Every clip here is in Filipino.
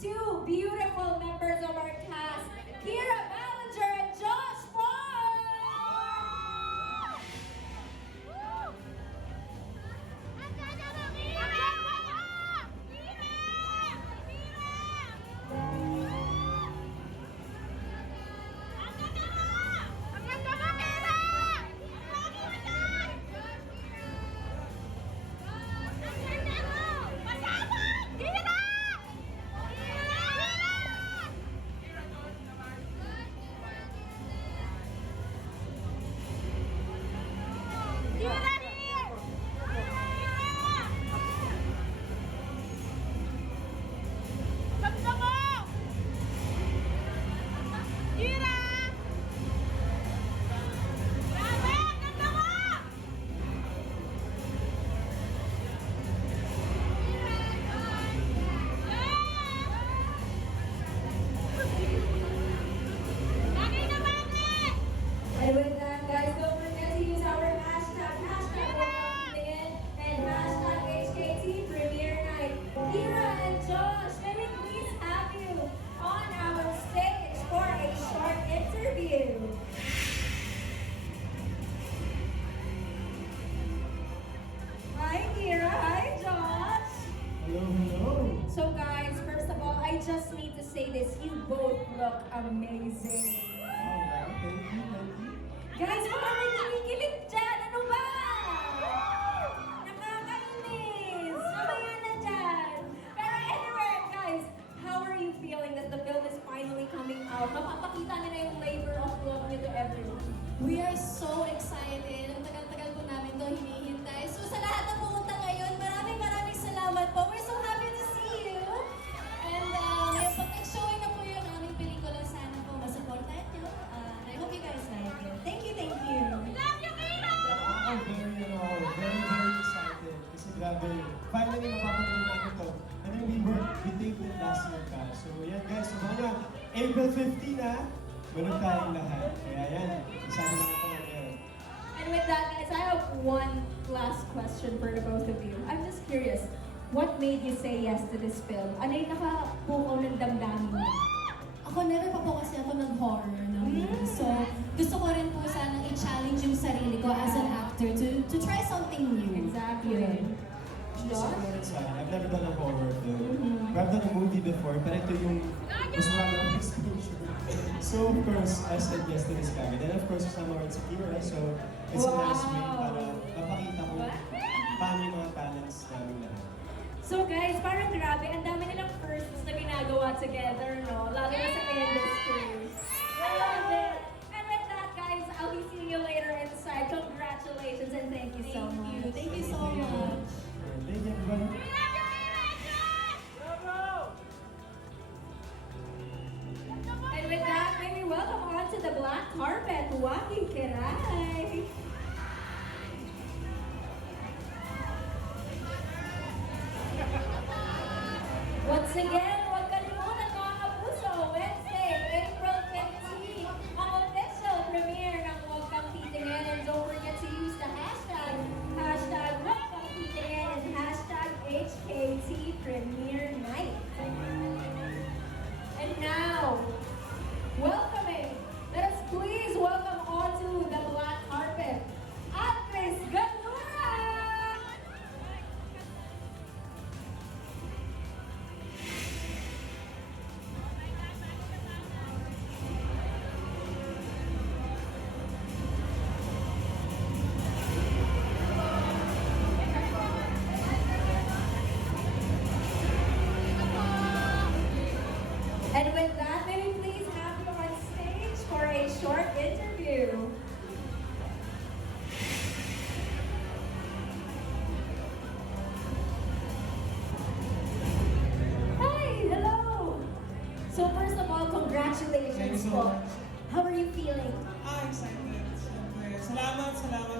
two beautiful members of our cast, Balinger and Josh Ford! And with that, guys, don't forget to use our hashtag #WhagKangTitingin and hashtag HKT Premiere Night. Kira and Josh, may we please have you on our stage for a short interview. Hi, Kira. Hi, Josh. Hello, hello. So, guys, first of all, I just need to say this. You both look amazing. Thank you, thank you. Guys, baka may kinikilig dyan! Ano ba? Nakakainis! Mamaya na dyan! Pero anyway, guys, how are you feeling that the film is finally coming out? Mapapakita niyo na yung labor of love niyo to everyone. We are so excited. Ang tagal-tagal po namin to hinihintay. So sa lahat na pumunta ngayon, maraming salamat po. We're so happy to see you. And pag-showing na po yung aming pelikula, sana po masuportahan nyo. I hope you guys like it. Thank you, thank you. Love you, Kira! I'm very excited. Kasi grabe, finally mapapanood natin to. And then we taped it last year pa. So yan guys, so mga April 15 meron tayong lahat. Kaya yan, isama na ito ngayon. And with that, guys, I have one last question for the both of you. I'm just curious, what made you say yes to this film? Ano yung nakapukaw ng damdamin mo? Ako, never pa po kasi ako ng-horror na movie. So, gusto ko rin po sanang i-challenge yung sarili ko as an actor to try something new. Exactly. I've never done a horror film. I've done a movie before, pero ito yung mas marami ng exposure. So of course, I said yes to this kagad. And of course, kasama rin si Kira, so it's a nice way para mapakita ko paano yung mga talents namin lahat. So guys, parang grabe, ang dami nilang firsts na ginagawa together, no? Lalo na sa industry. I love it! And with that, guys, I'll be seeing you later inside. Congratulations and thank you so much. Thank you so much. Thank you, everybody. And with that, may we welcome on to the black carpet, Huwag Kang Titingin. Once again, huwag kalimutan mga kapuso, Wednesday, April 15, ang official premiere ng Huwag Kang Titingin. And don't forget to use the hashtag Huwag Kang Titingin and hashtag HKT Premiere Night. And now, welcoming, let us please welcome onto the black carpet, Actress Gandura! And with that, may we please have you on stage for a short interview. Hi, hello. So first of all, Thank you congratulations so po. much. How are you feeling? Excited. Siyempre, salamat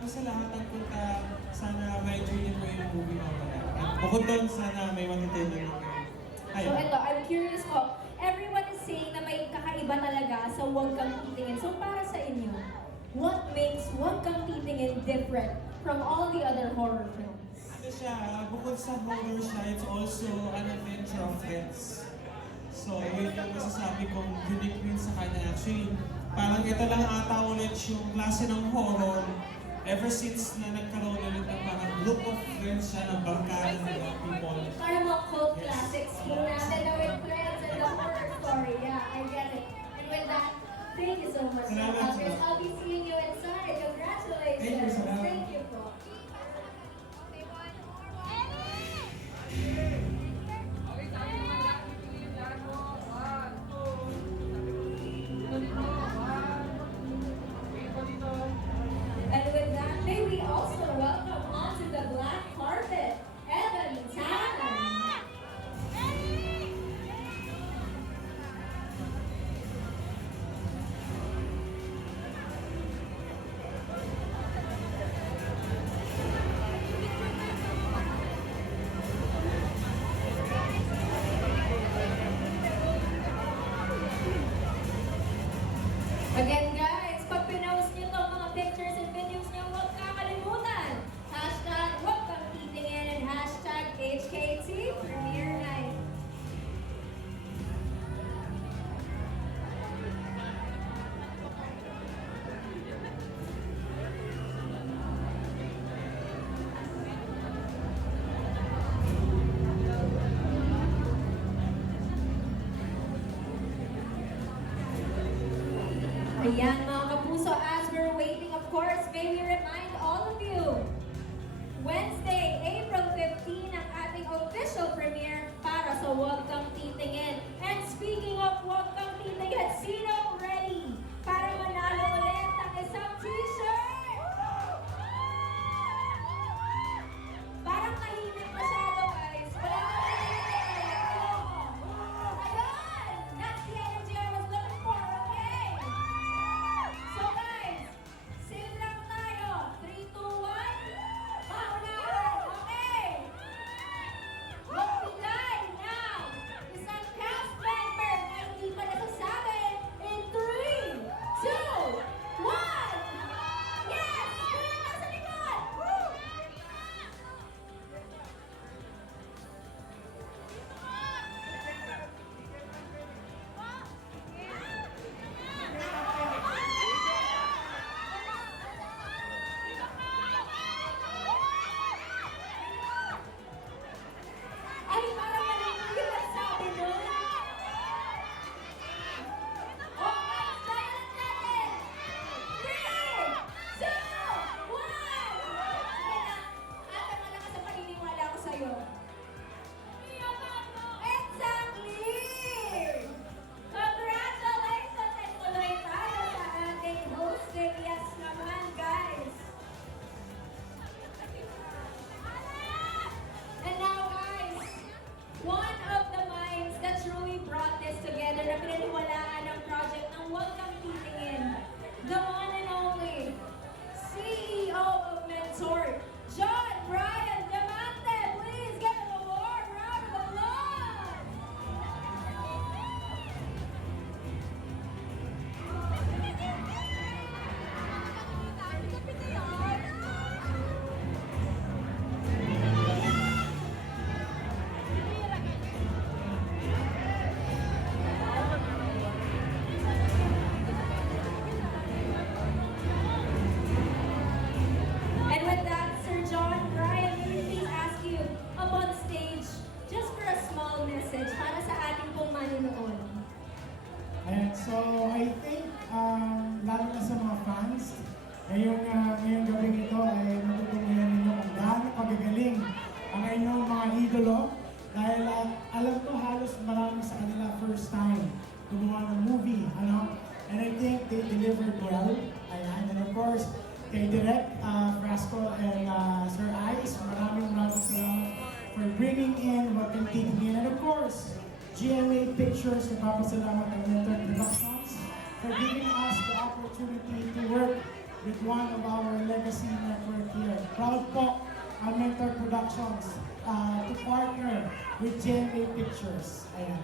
po sa lahat ng punta. Sana ma-enjoy mo yung movie mamaya. At bukod doon, sana may matitinin mo kayo. So ito, I'm curious po, everyone is saying na may kakaiba talaga sa Huwag Kang Titingin. So para sa inyo, what makes Huwag Kang Titingin different from all the other horror films? Ano siya, bukod sa horror siya, it's also an adventure of friends. So, yun yung masasabi kong unique rin sa kanya. Actually, parang ito lang ata ulit yung klase ng horror ever since na nagkaroon ulit ng parang group of friends siya ng barkada ng people. Para mga cult classics po natin na with friends and the horror story. Yeah, I get it. And with that, thank you so much. Salamat. I'll be seeing you inside. Congratulations. Thank you, salamat. Thank you po. And with that, may we also welcome onto the black carpet, Edsa. Again guys, pag pinost nyo to mga pictures and videos nyo, huwag kakalimutan. Hashtag Huwag Kang Titingin and hashtag HKT Premiere Night. Ayan mga kapuso, as we're waiting, of course, may we remind all of you, Wednesday, April 15, ang ating official premiere para sa Huwag Kang Titingin. And speaking of Huwag Kang Titingin, sino ready para manalo ulit ang isang t-shirt? Parang tahimik masyado guys. Wala kang ayun! That's the energy I was looking for, okay? So guys, save lang tayo. 3, 2, 1. Paunahan, okay? Magbigay ng isang cast member na hindi pa nasasabi in 3, 2, 1. Yes! Kuya ka sa likod! Ay, parang malamig yung nagsabi nun. Okay, silent natin. 3, 2, 1. Sige na. Ate, malakas ang paniniwala ko sa'yo. Exactly! Congratulations! And tuloy tayo sa ating hosting. Yes naman, guys. And now, guys, one of the minds that truly brought this together na pinaniwalaan ng project ng Huwag Kang Titingin, the one and only CEO of Mentor, John Brian Diamante. Please give him a warm round of applause. And with that, Sir John Brian, may we please ask you up on stage just for a small message para sa ating pong manunood. Ayan, so I think, lalo na sa mga fans, ngayong gabing ito ay matutunan ninyo kung gaano pagagaling ang inyong mga idolo dahil alam ko halos marami sa kanila first time gumawa ng movie, ano? And I think they delivered well. Ayan, and of course, kay Direk Frasco and Sir Ice, maraming salamat for bringing in Huwag Kang Titingin. And of course, GMA Pictures, nagpapasalamat ang Mentor Productions for giving us the opportunity to work with one of our legacy network here. Proud po ang Mentor Productions to partner with GMA Pictures. Ayan.